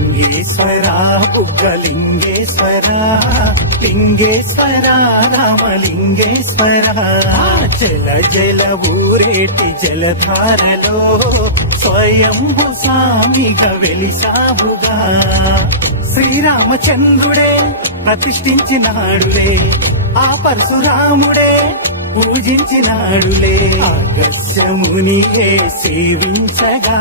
లింగేశ్వర బుగ్గలింగేశ్వర లింగేశ్వర రామలింగేశ్వర జల జల ఊరేటి జలధారలో స్వయంభు స్వామిగా వెలిసావుగా శ్రీరామచంద్రుడే ప్రతిష్ఠించినాడులే ఆ పరశురాముడే పూజించినాడులే ఆగస్యమునియే సేవించగా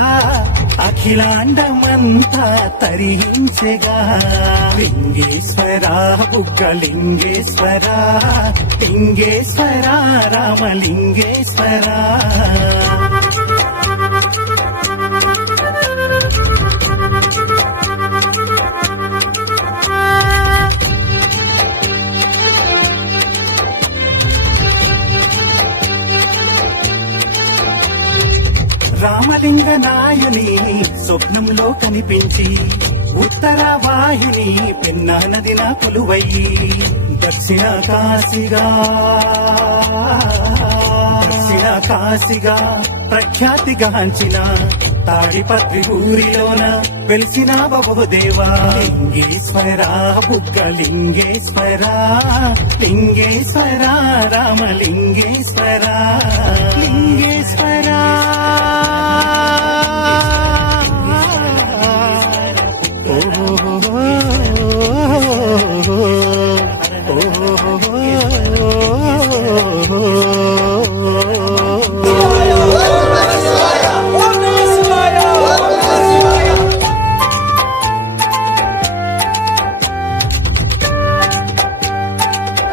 అఖిలాండమంతా తరించగా లింగేశ్వర బుగ్గలింగేశ్వర లింగేశ్వర రామలింగేశ్వర రామలింగ నాయుని స్వప్నంలో కనిపించి ఉత్తర వాయుని పెన్నా నదిన కొలువయ్యి దక్షిణ కాశీగా ప్రఖ్యాతిగాంచిన తాడిపత్రి ఊరిలోన వెలిసిన బహుదేవా లింగేశ్వర బుగ్గలింగేశ్వర లింగేశ్వర రామలింగేశ్వర